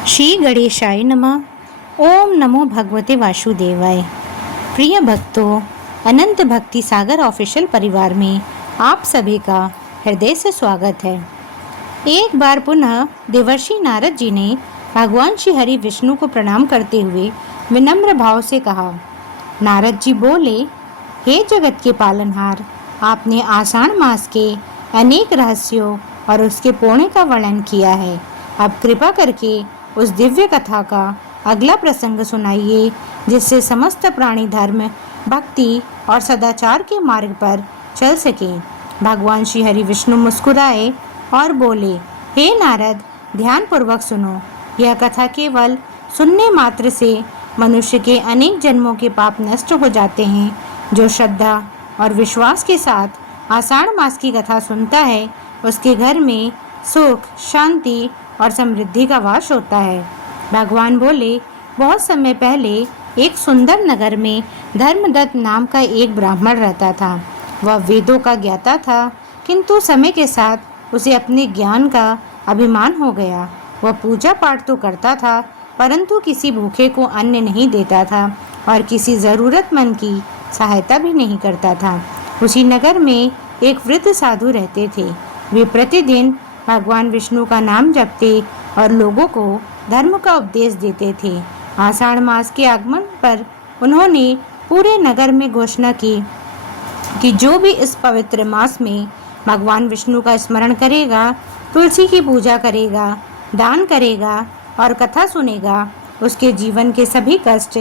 श्री गणेशाय नमः। ओम नमो भगवते वासुदेवाय। प्रिय भक्तों, अनंत भक्ति सागर ऑफिशियल परिवार में आप सभी का हृदय से स्वागत है। एक बार पुनः देवर्षि नारद जी ने भगवान श्री हरि विष्णु को प्रणाम करते हुए विनम्र भाव से कहा। नारद जी बोले, हे जगत के पालनहार, आपने आषाढ़ मास के अनेक रहस्यों और उसके पुण्य का वर्णन किया है। अब कृपा करके उस दिव्य कथा का अगला प्रसंग सुनाइए, जिससे समस्त प्राणी धर्म, भक्ति और सदाचार के मार्ग पर चल सके। भगवान श्री हरि विष्णु मुस्कुराए और बोले, हे नारद, ध्यान पूर्वक सुनो। यह कथा केवल सुनने मात्र से मनुष्य के अनेक जन्मों के पाप नष्ट हो जाते हैं। जो श्रद्धा और विश्वास के साथ आषाढ़ मास की कथा सुनता है, उसके घर में सुख, शांति और समृद्धि का वास होता है। भगवान बोले, बहुत समय पहले एक सुंदर नगर में धर्मदत्त नाम का एक ब्राह्मण रहता था। वह वेदों का ज्ञाता था, किंतु समय के साथ उसे अपने ज्ञान का अभिमान हो गया। वह पूजा पाठ तो करता था, परंतु किसी भूखे को अन्न नहीं देता था और किसी ज़रूरतमंद की सहायता भी नहीं करता था। उसी नगर में एक वृद्ध साधु रहते थे। वे प्रतिदिन भगवान विष्णु का नाम जपते और लोगों को धर्म का उपदेश देते थे। आषाढ़ मास के आगमन पर उन्होंने पूरे नगर में घोषणा की कि जो भी इस पवित्र मास में भगवान विष्णु का स्मरण करेगा, तुलसी की पूजा करेगा, दान करेगा और कथा सुनेगा, उसके जीवन के सभी कष्ट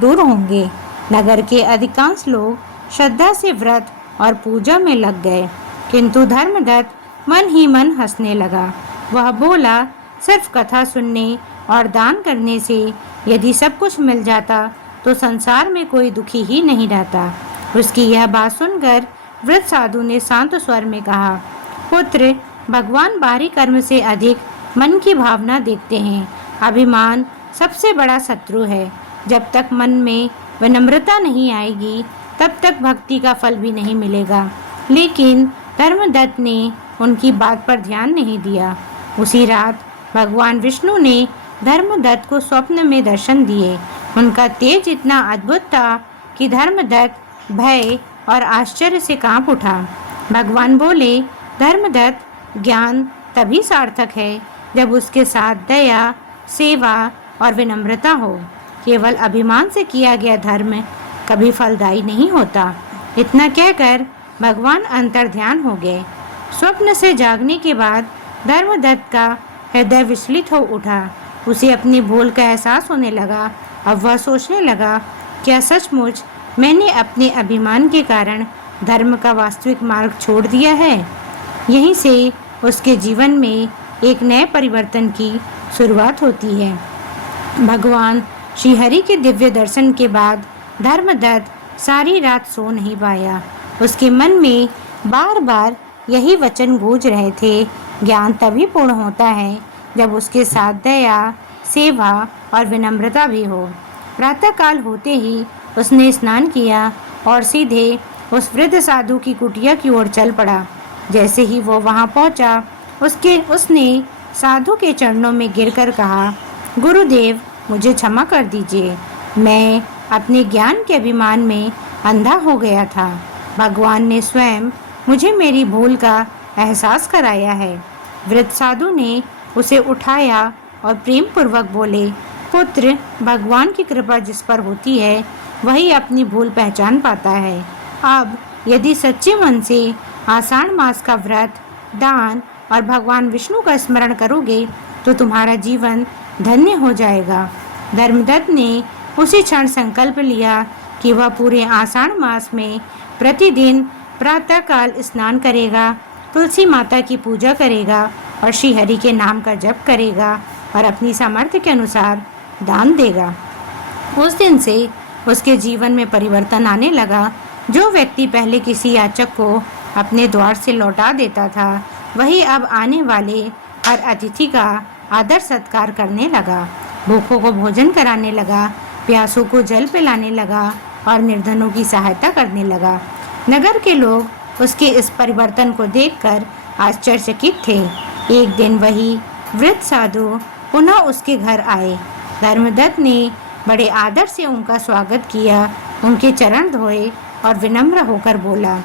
दूर होंगे। नगर के अधिकांश लोग श्रद्धा से व्रत और पूजा में लग गए, किंतु धर्मदत्त मन ही मन हंसने लगा। वह बोला, सिर्फ कथा सुनने और दान करने से यदि सब कुछ मिल जाता तो संसार में कोई दुखी ही नहीं रहता। उसकी यह बात सुनकर वृद्ध साधु ने शांत स्वर में कहा, पुत्र, भगवान बाहरी कर्म से अधिक मन की भावना देखते हैं। अभिमान सबसे बड़ा शत्रु है। जब तक मन में विनम्रता नहीं आएगी, तब तक भक्ति का फल भी नहीं मिलेगा। लेकिन धर्मदत्त ने उनकी बात पर ध्यान नहीं दिया। उसी रात भगवान विष्णु ने धर्मदत्त को स्वप्न में दर्शन दिए। उनका तेज इतना अद्भुत था कि धर्मदत्त भय और आश्चर्य से कांप उठा। भगवान बोले, धर्मदत्त, ज्ञान तभी सार्थक है जब उसके साथ दया, सेवा और विनम्रता हो। केवल अभिमान से किया गया धर्म कभी फलदायी नहीं होता। इतना कहकर भगवान अंतर्ध्यान हो गए। स्वप्न से जागने के बाद धर्मदत्त का हृदय विचलित हो उठा। उसे अपनी भूल का एहसास होने लगा। अब वह सोचने लगा, क्या सचमुच मैंने अपने अभिमान के कारण धर्म का वास्तविक मार्ग छोड़ दिया है? यहीं से उसके जीवन में एक नए परिवर्तन की शुरुआत होती है। भगवान श्री हरि के दिव्य दर्शन के बाद धर्मदत्त सारी रात सो नहीं पाया। उसके मन में बार बार यही वचन गूंज रहे थे, ज्ञान तभी पूर्ण होता है जब उसके साथ दया, सेवा और विनम्रता भी हो। प्रातःकाल होते ही उसने स्नान किया और सीधे उस वृद्ध साधु की कुटिया की ओर चल पड़ा। जैसे ही वो वहां पहुंचा, उसने साधु के चरणों में गिरकर कहा, गुरुदेव, मुझे क्षमा कर दीजिए। मैं अपने ज्ञान के अभिमान में अंधा हो गया था। भगवान ने स्वयं मुझे मेरी भूल का एहसास कराया है। वृद्ध साधु ने उसे उठाया और प्रेम पूर्वक बोले, पुत्र, भगवान की कृपा जिस पर होती है वही अपनी भूल पहचान पाता है। अब यदि सच्चे मन से आषाढ़ मास का व्रत, दान और भगवान विष्णु का स्मरण करोगे तो तुम्हारा जीवन धन्य हो जाएगा। धर्मदत्त ने उसी क्षण संकल्प लिया कि वह पूरे आषाढ़ मास में प्रतिदिन प्रातःकाल स्नान करेगा, तुलसी माता की पूजा करेगा और श्री हरि के नाम का जप करेगा और अपनी सामर्थ्य के अनुसार दान देगा। उस दिन से उसके जीवन में परिवर्तन आने लगा। जो व्यक्ति पहले किसी याचक को अपने द्वार से लौटा देता था, वही अब आने वाले हर अतिथि का आदर सत्कार करने लगा, भूखों को भोजन कराने लगा, प्यासों को जल पिलाने लगा और निर्धनों की सहायता करने लगा। नगर के लोग उसके इस परिवर्तन को देखकर आश्चर्यचकित थे। एक दिन वही वृद्ध साधु पुनः उसके घर आए। धर्मदत्त ने बड़े आदर से उनका स्वागत किया, उनके चरण धोए और विनम्र होकर बोला,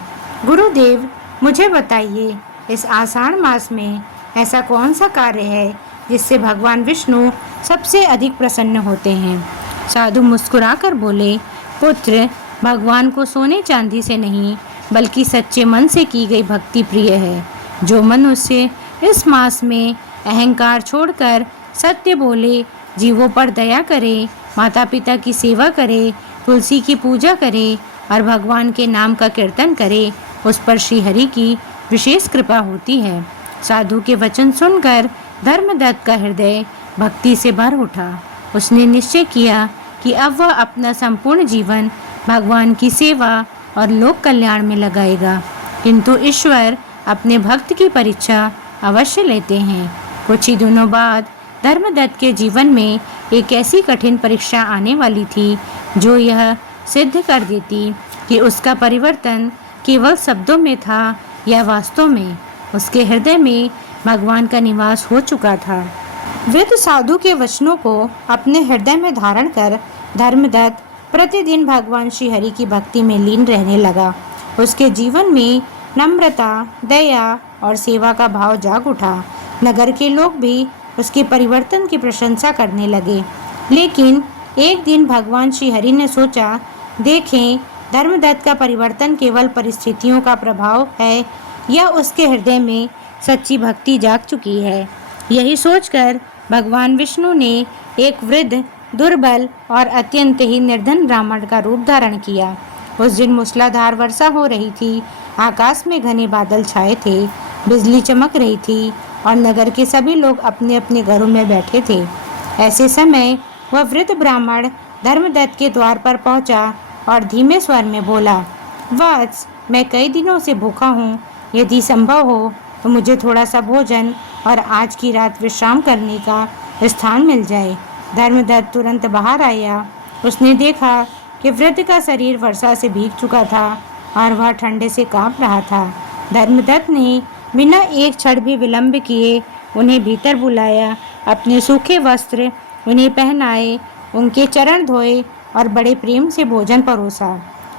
गुरुदेव, मुझे बताइए, इस आषाढ़ मास में ऐसा कौन सा कार्य है जिससे भगवान विष्णु सबसे अधिक प्रसन्न होते हैं? साधु मुस्कुराकर बोले, पुत्र, भगवान को सोने चांदी से नहीं बल्कि सच्चे मन से की गई भक्ति प्रिय है। जो मनुष्य इस मास में अहंकार छोड़कर सत्य बोले, जीवों पर दया करे, माता पिता की सेवा करे, तुलसी की पूजा करे और भगवान के नाम का कीर्तन करे, उस पर श्री हरि की विशेष कृपा होती है। साधु के वचन सुनकर धर्मदत्त का हृदय भक्ति से भर उठा। उसने निश्चय किया कि अब वह अपना संपूर्ण जीवन भगवान की सेवा और लोक कल्याण में लगाएगा। किंतु ईश्वर अपने भक्त की परीक्षा अवश्य लेते हैं। कुछ ही दिनों बाद धर्मदत्त के जीवन में एक ऐसी कठिन परीक्षा आने वाली थी जो यह सिद्ध कर देती कि उसका परिवर्तन केवल शब्दों में था या वास्तव में उसके हृदय में भगवान का निवास हो चुका था। वृद्ध साधु के वचनों को अपने हृदय में धारण कर धर्मदत्त प्रतिदिन भगवान श्री हरि की भक्ति में लीन रहने लगा। उसके जीवन में नम्रता, दया और सेवा का भाव जाग उठा। नगर के लोग भी उसके परिवर्तन की प्रशंसा करने लगे। लेकिन एक दिन भगवान श्री हरि ने सोचा, देखें, धर्मदत्त का परिवर्तन केवल परिस्थितियों का प्रभाव है या उसके हृदय में सच्ची भक्ति जाग चुकी है। यही सोचकर भगवान विष्णु ने एक वृद्ध, दुर्बल और अत्यंत ही निर्धन ब्राह्मण का रूप धारण किया। उस दिन मूसलाधार वर्षा हो रही थी। आकाश में घने बादल छाए थे, बिजली चमक रही थी और नगर के सभी लोग अपने अपने घरों में बैठे थे। ऐसे समय वह वृद्ध ब्राह्मण धर्मदत्त के द्वार पर पहुंचा और धीमे स्वर में बोला, वत्स, मैं कई दिनों से भूखा हूँ। यदि संभव हो तो मुझे थोड़ा सा भोजन और आज की रात विश्राम करने का स्थान मिल जाए। धर्मदत्त तुरंत बाहर आया। उसने देखा कि वृद्ध का शरीर वर्षा से भीग चुका था और वह ठंडे से कांप रहा था। धर्मदत्त ने बिना एक क्षण भी विलंब किए उन्हें भीतर बुलाया, अपने सूखे वस्त्र उन्हें पहनाए, उनके चरण धोए और बड़े प्रेम से भोजन परोसा।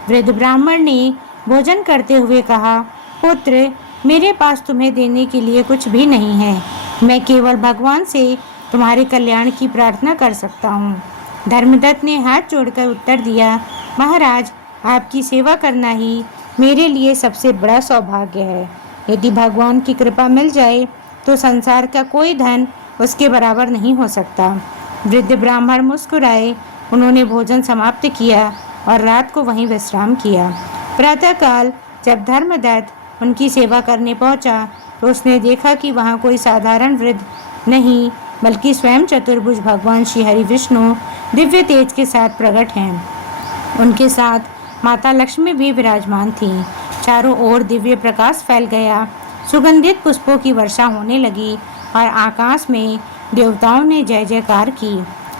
वृद्ध ब्राह्मण ने भोजन करते हुए कहा, पुत्र, मेरे पास तुम्हें देने के लिए कुछ भी नहीं है। मैं केवल भगवान से तुम्हारे कल्याण की प्रार्थना कर सकता हूँ। धर्मदत्त ने हाथ जोड़कर उत्तर दिया, महाराज, आपकी सेवा करना ही मेरे लिए सबसे बड़ा सौभाग्य है। यदि भगवान की कृपा मिल जाए तो संसार का कोई धन उसके बराबर नहीं हो सकता। वृद्ध ब्राह्मण मुस्कुराए। उन्होंने भोजन समाप्त किया और रात को वहीं विश्राम किया। प्रातःकाल जब धर्मदत्त उनकी सेवा करने पहुंचा तो उसने देखा कि वहां कोई साधारण वृद्ध नहीं बल्कि स्वयं चतुर्भुज भगवान श्री हरि विष्णु दिव्य तेज के साथ प्रकट हैं। उनके साथ माता लक्ष्मी भी विराजमान थी। चारों ओर दिव्य प्रकाश फैल गया। सुगंधित पुष्पों की वर्षा होने लगी और आकाश में देवताओं ने जय जयकार की।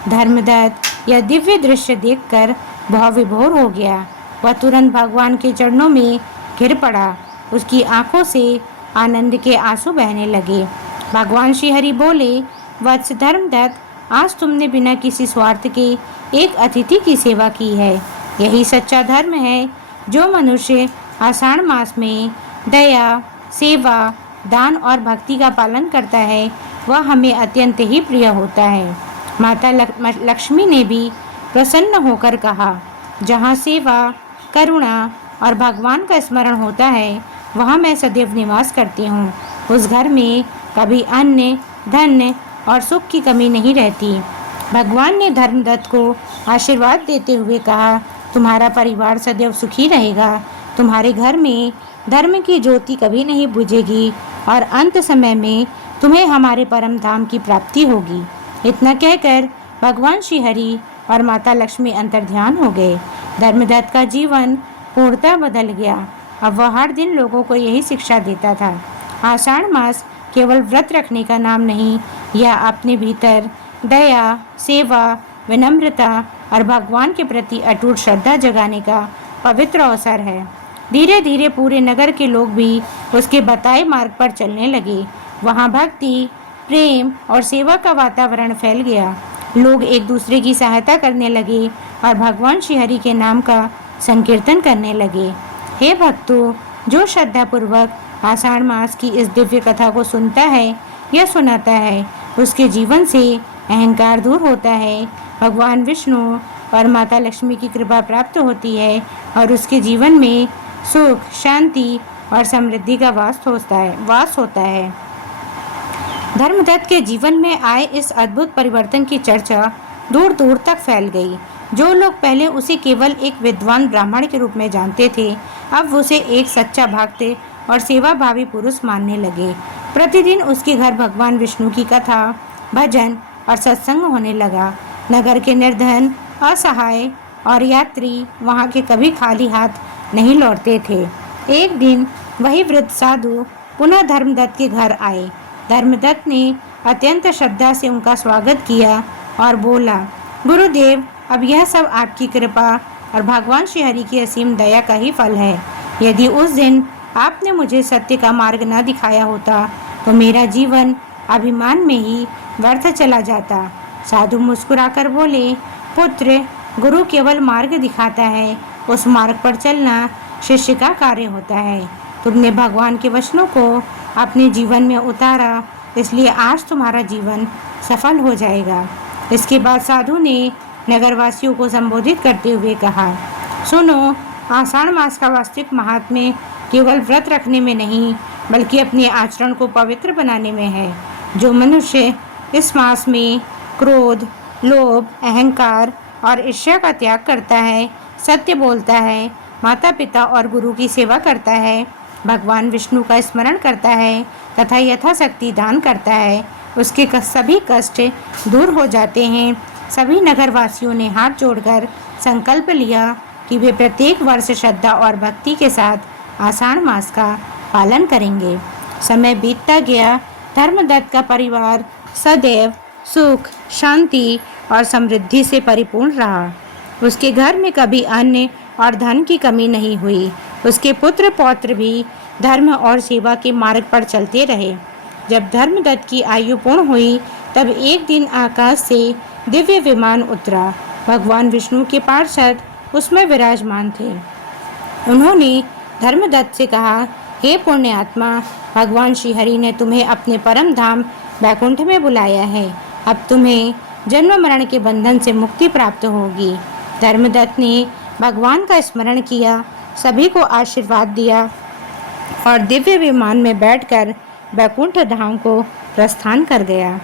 धर्मदत्त यह दिव्य दृश्य देखकर भाव विभोर हो गया। वह तुरंत भगवान के चरणों में गिर पड़ा। उसकी आंखों से आनंद के आंसू बहने लगे। भगवान श्री हरि बोले, वत्स धर्मदत्त, आज तुमने बिना किसी स्वार्थ के एक अतिथि की सेवा की है। यही सच्चा धर्म है। जो मनुष्य आषाढ़ मास में दया, सेवा, दान और भक्ति का पालन करता है वह हमें अत्यंत ही प्रिय होता है। माता लक्ष्मी ने भी प्रसन्न होकर कहा, जहाँ सेवा, करुणा और भगवान का स्मरण होता है वहाँ मैं सदैव निवास करती हूँ। उस घर में कभी अन्न, धन और सुख की कमी नहीं रहती। भगवान ने धर्मदत्त को आशीर्वाद देते हुए कहा, तुम्हारा परिवार सदैव सुखी रहेगा। तुम्हारे घर में धर्म की ज्योति कभी नहीं बुझेगी और अंत समय में तुम्हें हमारे परम धाम की प्राप्ति होगी। इतना कहकर भगवान श्री हरि और माता लक्ष्मी अंतर्ध्यान हो गए। धर्मदत्त का जीवन पूर्णतः बदल गया। अब वह हर दिन लोगों को यही शिक्षा देता था। आषाढ़ मास केवल व्रत रखने का नाम नहीं, यह अपने भीतर दया, सेवा, विनम्रता और भगवान के प्रति अटूट श्रद्धा जगाने का पवित्र अवसर है। धीरे धीरे पूरे नगर के लोग भी उसके बताए मार्ग पर चलने लगे। वहाँ भक्ति, प्रेम और सेवा का वातावरण फैल गया। लोग एक दूसरे की सहायता करने लगे और भगवान श्रीहरि के नाम का संकीर्तन करने लगे। हे भक्तों, जो श्रद्धापूर्वक आषाढ़ मास की इस दिव्य कथा को सुनता है या सुनाता है, उसके जीवन से अहंकार दूर होता है, भगवान विष्णु और माता लक्ष्मी की कृपा प्राप्त होती है और उसके जीवन में सुख, शांति और समृद्धि का वास होता है। धर्मदत्त के जीवन में आए इस अद्भुत परिवर्तन की चर्चा दूर दूर तक फैल गई। जो लोग पहले उसे केवल एक विद्वान ब्राह्मण के रूप में जानते थे, अब उसे एक सच्चा भक्त और सेवाभावी पुरुष मानने लगे। प्रतिदिन उसके घर भगवान विष्णु की कथा, भजन और सत्संग होने लगा। नगर के निर्धन, असहाय और यात्री वहाँ के कभी खाली हाथ नहीं लौटते थे। एक दिन वही वृद्ध साधु पुनः धर्मदत्त के घर आए। धर्मदत्त ने अत्यंत श्रद्धा से उनका स्वागत किया और बोला, गुरुदेव, अब यह सब आपकी कृपा और भगवान श्रीहरि की असीम दया का ही फल है। यदि उस दिन आपने मुझे सत्य का मार्ग न दिखाया होता तो मेरा जीवन अभिमान में ही व्यर्थ चला जाता। साधु मुस्कुराकर बोले, पुत्र, गुरु केवल मार्ग दिखाता है, उस मार्ग पर चलना शिष्य का कार्य होता है। तुमने भगवान के वचनों को अपने जीवन में उतारा, इसलिए आज तुम्हारा जीवन सफल हो जाएगा। इसके बाद साधु ने नगरवासियों को संबोधित करते हुए कहा, सुनो, आषाढ़ मास का वास्तविक महात्म्य केवल व्रत रखने में नहीं, बल्कि अपने आचरण को पवित्र बनाने में है। जो मनुष्य इस मास में क्रोध, लोभ, अहंकार और ईर्ष्या का त्याग करता है, सत्य बोलता है, माता पिता और गुरु की सेवा करता है, भगवान विष्णु का स्मरण करता है तथा यथाशक्ति दान करता है, उसके सभी कष्ट दूर हो जाते हैं। सभी नगरवासियों ने हाथ जोड़कर संकल्प लिया कि वे प्रत्येक वर्ष श्रद्धा और भक्ति के साथ आषाढ़ मास का पालन करेंगे। समय बीतता गया। धर्मदत्त का परिवार सदैव सुख, शांति और समृद्धि से परिपूर्ण रहा। उसके घर में कभी अन्न और धन की कमी नहीं हुई। उसके पुत्र पौत्र भी धर्म और सेवा के मार्ग पर चलते रहे। जब धर्मदत्त की आयु पूर्ण हुई, तब एक दिन आकाश से दिव्य विमान उतरा। भगवान विष्णु के पार्षद उसमें विराजमान थे। उन्होंने धर्मदत्त से कहा, हे पुण्य आत्मा, भगवान श्रीहरि ने तुम्हें अपने परम धाम वैकुंठ में बुलाया है। अब तुम्हें जन्म मरण के बंधन से मुक्ति प्राप्त होगी। धर्मदत्त ने भगवान का स्मरण किया, सभी को आशीर्वाद दिया और दिव्य विमान में बैठकर वैकुंठ धाम को प्रस्थान कर गया।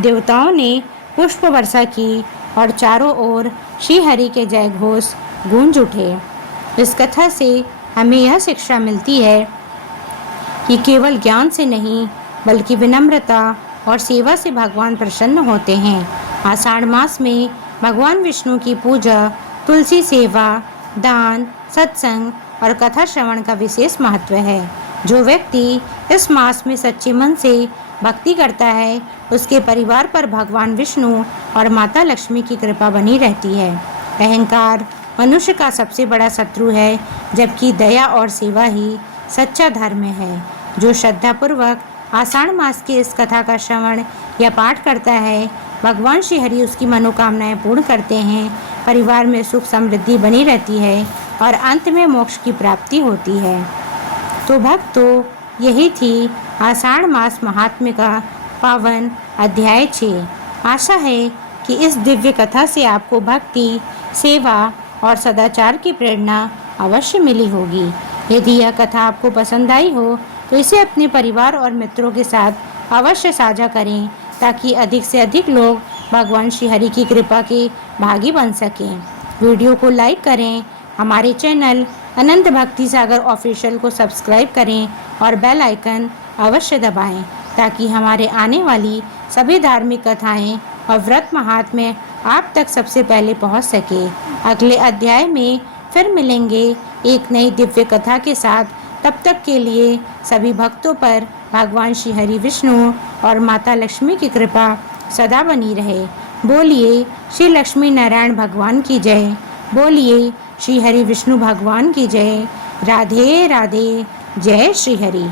देवताओं ने पुष्प वर्षा की और चारों ओर श्रीहरि के जय घोष गूंज उठे। इस कथा से हमें यह शिक्षा मिलती है कि केवल ज्ञान से नहीं, बल्कि विनम्रता और सेवा से भगवान प्रसन्न होते हैं। आषाढ़ मास में भगवान विष्णु की पूजा, तुलसी सेवा, दान, सत्संग और कथा श्रवण का विशेष महत्व है। जो व्यक्ति इस मास में सच्चे मन से भक्ति करता है, उसके परिवार पर भगवान विष्णु और माता लक्ष्मी की कृपा बनी रहती है। अहंकार मनुष्य का सबसे बड़ा शत्रु है, जबकि दया और सेवा ही सच्चा धर्म है। जो श्रद्धापूर्वक आषाढ़ मास की इस कथा का श्रवण या पाठ करता है, भगवान श्रीहरि उसकी मनोकामनाएं पूर्ण करते हैं, परिवार में सुख समृद्धि बनी रहती है और अंत में मोक्ष की प्राप्ति होती है। तो भक्तों, यही थी आषाढ़ मास महात्म्य का पावन अध्याय 6। आशा है कि इस दिव्य कथा से आपको भक्ति, सेवा और सदाचार की प्रेरणा अवश्य मिली होगी। यदि यह कथा आपको पसंद आई हो तो इसे अपने परिवार और मित्रों के साथ अवश्य साझा करें, ताकि अधिक से अधिक लोग भगवान श्रीहरि की कृपा के भागी बन सकें। वीडियो को लाइक करें, हमारे चैनल अनंत भक्ति सागर ऑफिशियल को सब्सक्राइब करें और बेल आइकन अवश्य दबाएं, ताकि हमारे आने वाली सभी धार्मिक कथाएं और व्रत महात्म्य आप तक सबसे पहले पहुंच सके। अगले अध्याय में फिर मिलेंगे एक नई दिव्य कथा के साथ। तब तक के लिए सभी भक्तों पर भगवान श्री हरि विष्णु और माता लक्ष्मी की कृपा सदा बनी रहे। बोलिए श्री लक्ष्मी नारायण भगवान की जय। बोलिए श्री हरि विष्णु भगवान की जय। राधे राधे। जय श्री हरि।